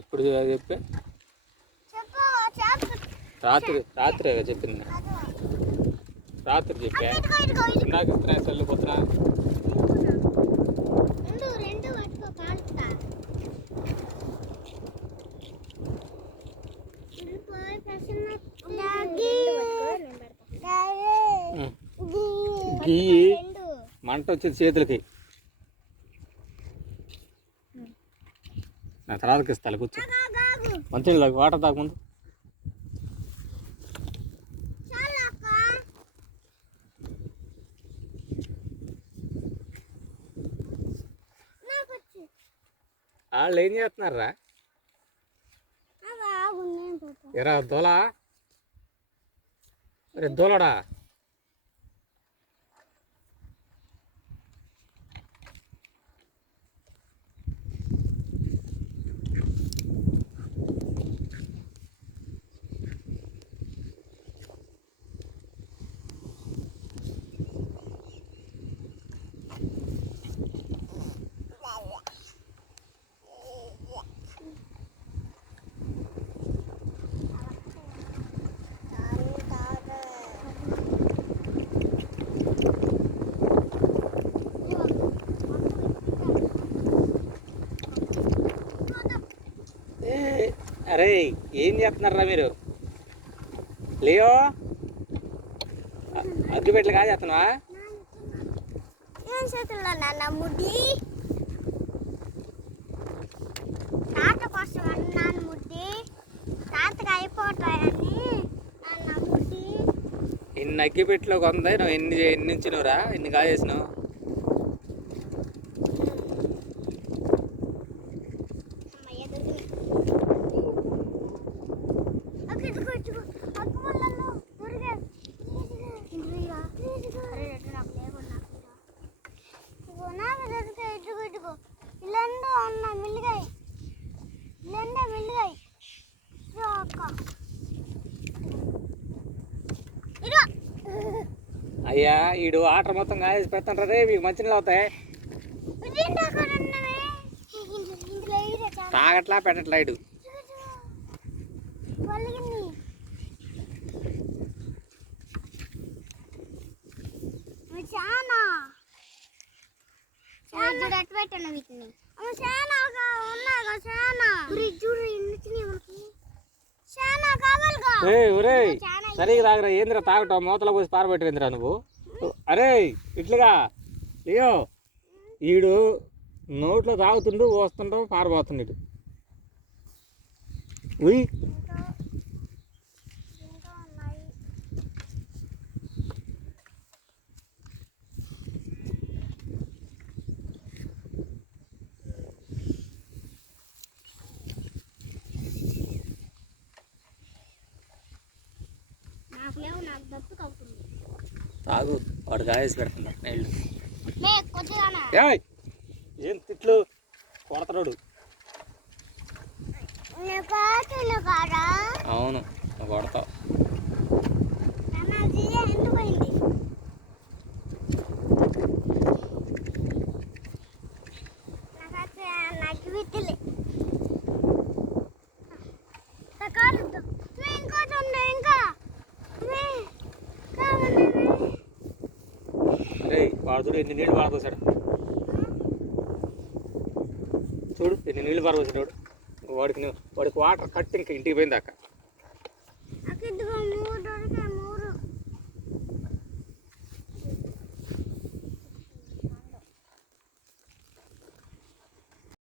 ఎప్పుడు చెప్పే రాత్రి చెప్పింది రాత్రి చెప్పా నాకు ఇస్తున్నా చల్లిపోతున్నా గీయి మంట వచ్చేది చేతులకి నా తర్వాతకి ఇస్తాను కూర్చో మంచిగా వాటర్ తాగముందు వాళ్ళు ఏం చేస్తున్నారా ఎరా దోలా అరే దోలడా అరే ఏం చేస్తున్నారా మీరు లేయో అగ్గిపెట్టలు కాదు చేస్తున్నావా ముడ్డి తాత కోసం అన్నాను ముడ్డి తాతకి అయిపోతాయని అన్న ముడ్డి ఇన్ని అగ్గిపెట్టలో కొంది నువ్వు ఎన్ని ఇచ్చినవురా ఎన్ని కాజేసినావు అయ్యా ఈడు ఆటర్ మొత్తం కాజేసి పెడతాంటారే మీకు మంచినీళ్ళు అవుతాయి తాగట్లా పెట్టట్లా ఇడు సరిగా తాగరా ఏందిరా తాగటం మూతలో పోసి పారబెట్టిందిరా నువ్వు అరే ఇట్లుగా అయ్యో ఈడు నోట్లో తాగుతుండు పోస్తుండవు పారబోతుండు ఇటు ఉయ్ తాగు వాడు కాయేసి పెడుతున్నా నీళ్ళు ఏం తిట్లు కొడతాడు అవును కొడతావు అరే వాడు చూడు ఎన్ని నీళ్ళు పారపోసాడు చూడు ఎన్ని నీళ్ళు పారపోసాడు వాడికి వాడికి వాటర్ కట్టి ఇంకా ఇంటికి పోయిందాక